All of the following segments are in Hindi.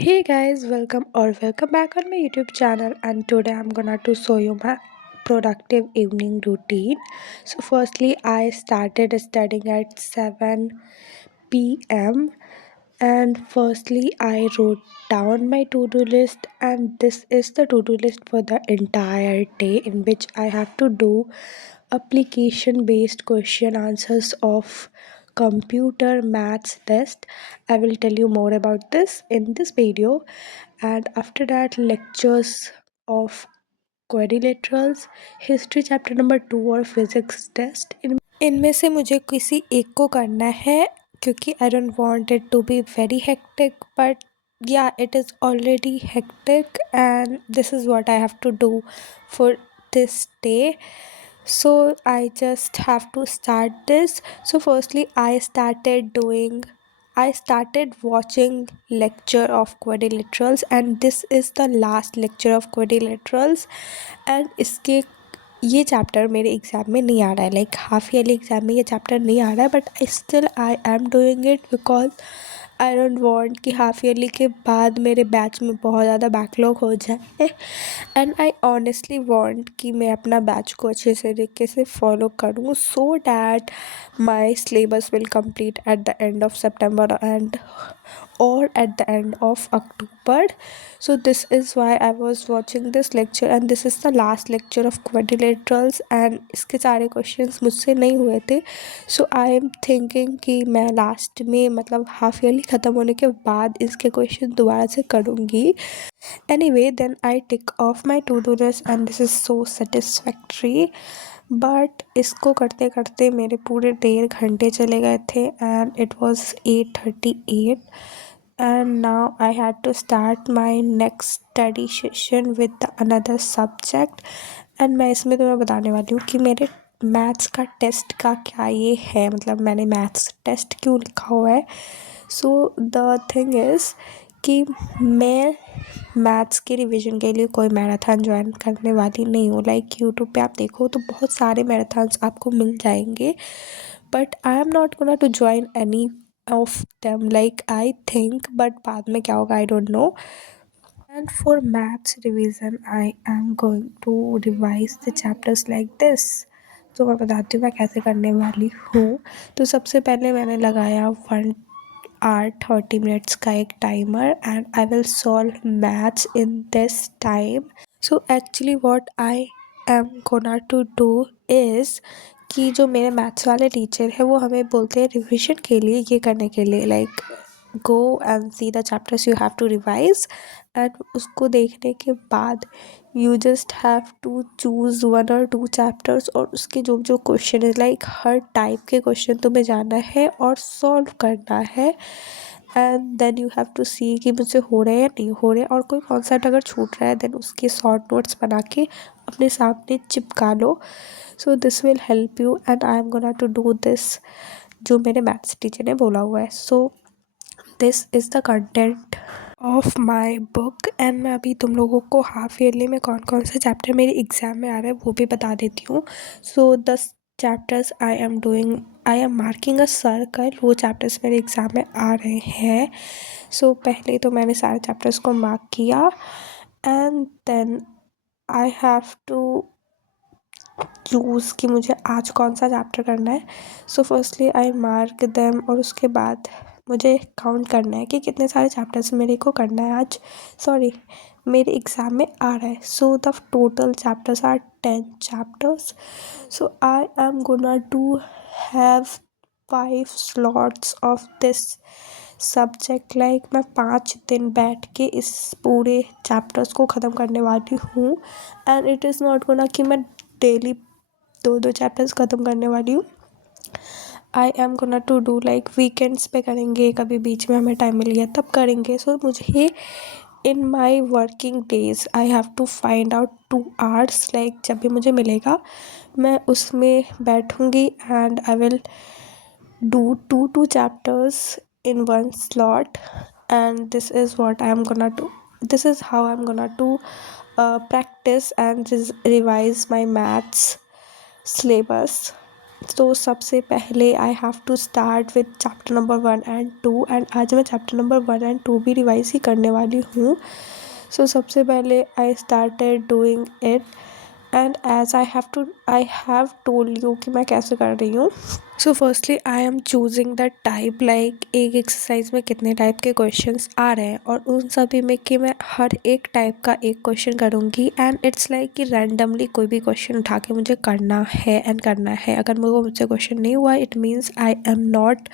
Hey guys, welcome back on my YouTube channel, and today I'm gonna to show you my productive evening routine. So firstly, I started studying at 7 p.m. and firstly I wrote down my to-do list, and this is the to-do list for the entire day, in which I have to do application based question answers of computer maths test. I will tell you more about this in this video. And after that, lectures of quadrilaterals, history chapter number 2 और physics test. इनमें से मुझे किसी एक को करना है, क्योंकि I don't want it to be very hectic, but yeah, it is already hectic and this is what I have to do for this day. So I just have to start this. So firstly, I started watching lecture of quadrilaterals, and this is the last lecture of quadrilaterals. and इसके ये चैप्टर मेरे एग्ज़ाम में नहीं आ रहा है, लाइक हाफ ईयरली एग्ज़ाम में ये चैप्टर नहीं आ रहा है, but I am doing it because I don't want कि हाफ ईयरली के बाद मेरे बैच में बहुत ज़्यादा बैकलॉग हो जाए। एंड आई ऑनेस्टली वांट कि मैं अपना बैच को अच्छे तरीके से फॉलो करूँ, so that my syllabus will complete at the end of September and or at the end of October. So this is why I was watching this lecture, and this is the last lecture of quadrilaterals, and इसके सारे questions मुझसे नहीं हुए थे. So I am thinking कि मैं लास्ट में मतलब हाफ ईयरली ख़त्म होने के बाद इसके क्वेश्चन दोबारा से करूँगी. Anyway, then I tick off my to-do list and this is so satisfactory. But इसको करते करते मेरे पूरे 1.5 घंटे चले गए थे, and it was 8:38, and now I had to start my next study session with another subject. And मैं इसमें तुम्हें बताने वाली हूँ कि मेरे मैथ्स का टेस्ट का क्या ये है, मतलब मैंने मैथ्स टेस्ट क्यों लिखा हुआ है. सो द थिंग इज़ कि मैं मैथ्स के रिवीजन के लिए कोई मैराथन ज्वाइन करने वाली नहीं हूँ. लाइक यूट्यूब पे आप देखो तो बहुत सारे मैराथन्स आपको मिल जाएंगे, but I am not gonna to join any of them, like I think, but बाद में क्या होगा I don't know. And for maths revision, I am going to revise the chapters like this. तो मैं बताती हूँ मैं कैसे करने वाली हूँ. तो सबसे पहले मैंने लगाया 1 hour 30 minutes का एक timer, and I will solve maths in this time. So actually what I am gonna to do is कि जो मेरे मैथ्स वाले टीचर है वो हमें बोलते हैं रिविजन के लिए ये करने के लिए, like go and see the chapters you have to revise, and उसको देखने के बाद you just have to choose 1 or 2 chapters, और उसके जो जो क्वेश्चन है, लाइक हर टाइप के क्वेश्चन तुम्हें जाना है और सॉल्व करना है. And then you have to see कि मुझसे हो रहे हैं या नहीं हो रहे, और कोई कॉन्सेप्ट अगर छूट रहा है देन उसके शॉर्ट नोट्स बना के अपने सामने चिपका लो. So this will help you, and I am gonna to do this जो मेरे मैथ्स टीचर ने बोला हुआ है. So this is the content of my book, and मैं अभी तुम लोगों को हाफ ईयरली में कौन कौन से चैप्टर मेरे एग्ज़ाम में आ रहा है वो भी बता देती हूँ. So the chapters I am marking a circle, वो चैप्टर्स मेरे एग्ज़ाम में आ रहे हैं. सो पहले तो मैंने सारे चैप्टर्स को मार्क किया, and then I have to choose कि मुझे आज कौन सा चैप्टर करना है. So firstly I mark them, और उसके बाद मुझे काउंट करना है कि कितने सारे चैप्टर्स मेरे को करना है आज, सॉरी मेरे एग्ज़ाम में आ रहा है. So the total chapters are 10 chapters. So I am gonna to have 5 slots of this subject, like मैं 5 दिन बैठ के इस पूरे चैप्टर्स को ख़त्म करने वाली हूँ. And it is not gonna कि मैं डेली 2 चैप्टर्स ख़त्म करने वाली हूँ. I am gonna to do like weekends पे करेंगे, कभी बीच में हमें टाइम मिल गया तब करेंगे. सो मुझे in my working days I have to find out 2 hours, like जब भी मुझे मिलेगा मैं उसमें बैठूँगी, and I will do 2 chapters in one slot. And this is what I am gonna do, this is how I'm gonna do practice and revise my maths syllabus. तो सबसे पहले I have to start with chapter number 1 and 2 and आज मैं चैप्टर नंबर 1 एंड 2 भी रिवाइज ही करने वाली हूँ। सो सबसे पहले I started doing it and as I have told you कि मैं कैसे कर रही हूँ। So firstly I am choosing the type, like एक एक्सरसाइज में कितने टाइप के क्वेश्चंस आ रहे हैं और उन सभी में कि मैं हर एक टाइप का एक क्वेश्चन करूँगी एंड इट्स लाइक कि रैंडमली कोई भी क्वेश्चन उठा के मुझे करना है एंड करना है। अगर मुझसे क्वेश्चन नहीं हुआ it means I am not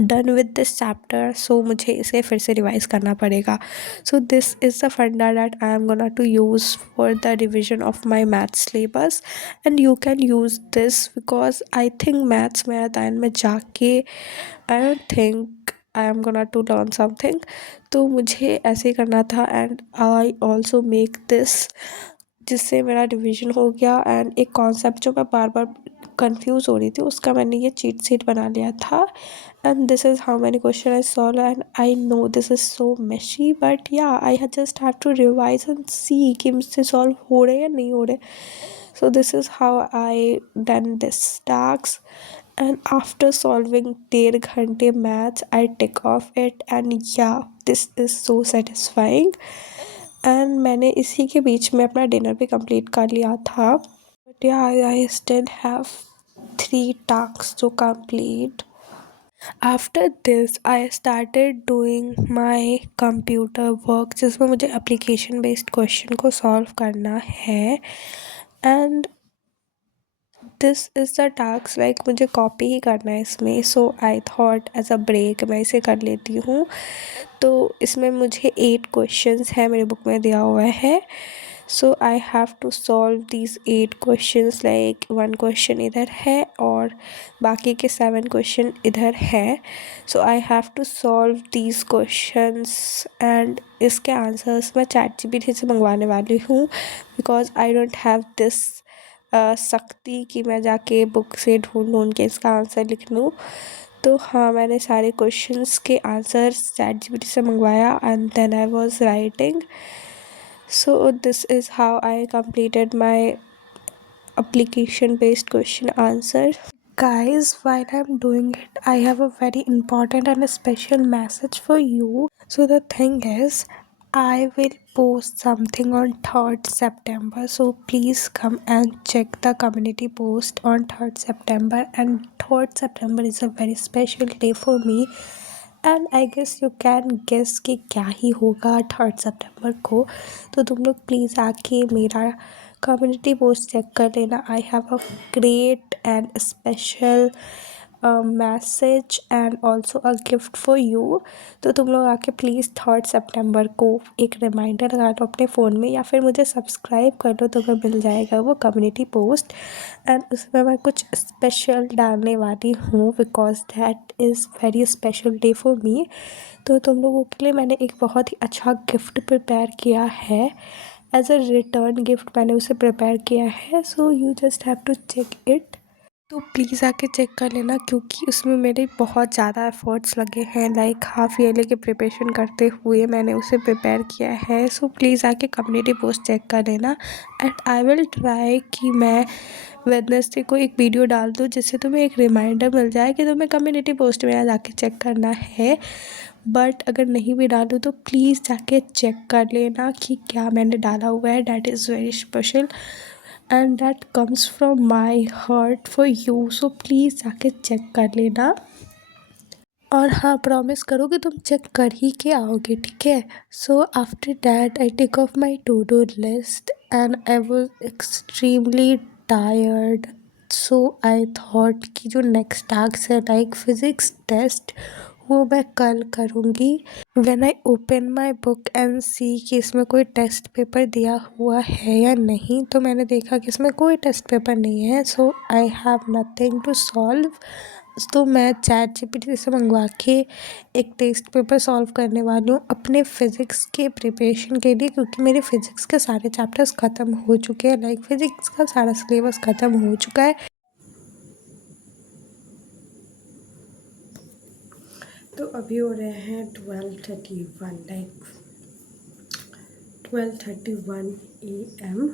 done with this chapter, so मुझे इसे फिर से रिवाइज करना पड़ेगा। So this is the funda that I am gonna to use for the revision of my maths syllabus and you can use this because I think maths marathon में जाके I don't think I am gonna to learn something. तो मुझे ऐसे ही करना था and I also make this, जिससे मेरा रिवीजन हो गया एंड एक कॉन्सेप्ट जो मैं बार बार कंफ्यूज हो रही थी उसका मैंने ये चीट शीट बना लिया था and this is how many question I solve and I know this is so messy but yeah I just have to revise and see कि मुझसे सॉल्व हो रहे या नहीं हो रहे। So this is how I done this task and after solving 1.5 घंटे maths I take off it and yeah this is so satisfying and मैंने इसी के बीच में अपना डिनर भी कंप्लीट कर लिया था but yeah I still have 3 tasks to complete. After this I started doing my computer work जिसमें मुझे application based question को solve करना है and this is the task, like मुझे कॉपी ही करना है इसमें। So I thought as a break मैं इसे कर लेती हूँ। तो इसमें मुझे 8 क्वेश्चंस है, मेरे बुक में दिया हुआ है। So I have to solve these 8 questions, like 1 question इधर है और बाकी के 7 क्वेश्चन इधर है। So I have to solve these questions and इसके आंसर्स मैं ChatGPT से मंगवाने वाली हूँ because I don't have this शक्ति कि मैं जाके बुक से ढूंढ के इसका आंसर लिख लूँ। तो हाँ, मैंने सारे क्वेश्चंस के आंसर्स ChatGPT से मंगवाया and then I was writing. So this is how I completed my application based question answer. Guys, while I'm doing it, I have a very important and a special message for you. So the thing is, I will post something on 3rd September. So please come and check the community post on 3rd September. And 3rd September is a very special day for me. And I guess you can guess कि क्या ही होगा 3rd सितंबर को। तो तुम लोग प्लीज़ आके मेरा कम्युनिटी पोस्ट चेक कर लेना। I have a great and special message and also a gift for you. तो तुम लोग आके प्लीज़ 3rd सितंबर को एक रिमाइंडर लगा लो अपने फ़ोन में या फिर मुझे सब्सक्राइब कर लो, तो तुम्हें मिल जाएगा वो कम्युनिटी पोस्ट एंड उसमें मैं कुछ स्पेशल डालने वाली हूँ because that is very special day for me. तो तुम लोगों के लिए मैंने एक बहुत ही अच्छा गिफ्ट प्रिपेयर किया है, एज अ रिटर्न गिफ्ट मैंने उसे प्रिपेयर किया है। So you just have to check it. तो प्लीज़ आके चेक कर लेना क्योंकि उसमें मेरे बहुत ज़्यादा एफ़र्ट्स लगे हैं, लाइक हाफ़ ईयरली के प्रिपरेशन करते हुए मैंने उसे प्रिपेयर किया है। सो प्लीज़ आके कम्युनिटी पोस्ट चेक कर लेना एंड आई विल ट्राई कि मैं वेडनेसडे को एक वीडियो डाल दूँ जिससे तुम्हें एक रिमाइंडर मिल जाए कि तुम्हें कम्युनिटी पोस्ट में जाके चेक करना है। बट अगर नहीं भी डालूँ तो प्लीज़ जाके चेक कर लेना कि क्या मैंने डाला हुआ है। That is very special and that comes from my heart for you. So please जाके चेक कर लेना और हाँ, प्रॉमिस करो कि तुम चेक कर ही के आओगे, ठीक है। So after that I take off my to do list and I was extremely tired. So I thought कि जो नेक्स्ट टास्क है लाइक फिज़िक्स टेस्ट वो मैं कल करूँगी। When I open my book and see कि इसमें कोई टेस्ट पेपर दिया हुआ है या नहीं, तो मैंने देखा कि इसमें कोई टेस्ट पेपर नहीं है। So I have nothing to solve. तो मैं ChatGPT से मंगवा के एक टेस्ट पेपर सॉल्व करने वाली हूँ अपने फ़िज़िक्स के प्रिपरेशन के लिए क्योंकि मेरे फ़िज़िक्स के सारे चैप्टर्स ख़त्म हो चुके हैं, लाइक फ़िज़िक्स का सारा सिलेबस ख़त्म हो चुका है। तो अभी हो रहे हैं 12:31, like 12:31 AM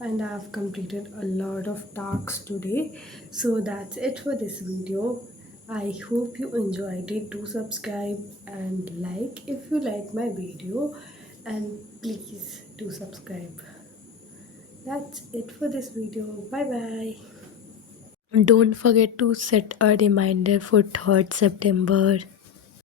and I've completed a lot of tasks today. So that's it for this video. I hope you enjoyed it. Do subscribe and like if you like my video, and please do subscribe. That's it for this video. Bye bye. Don't forget to set a reminder for 3rd September.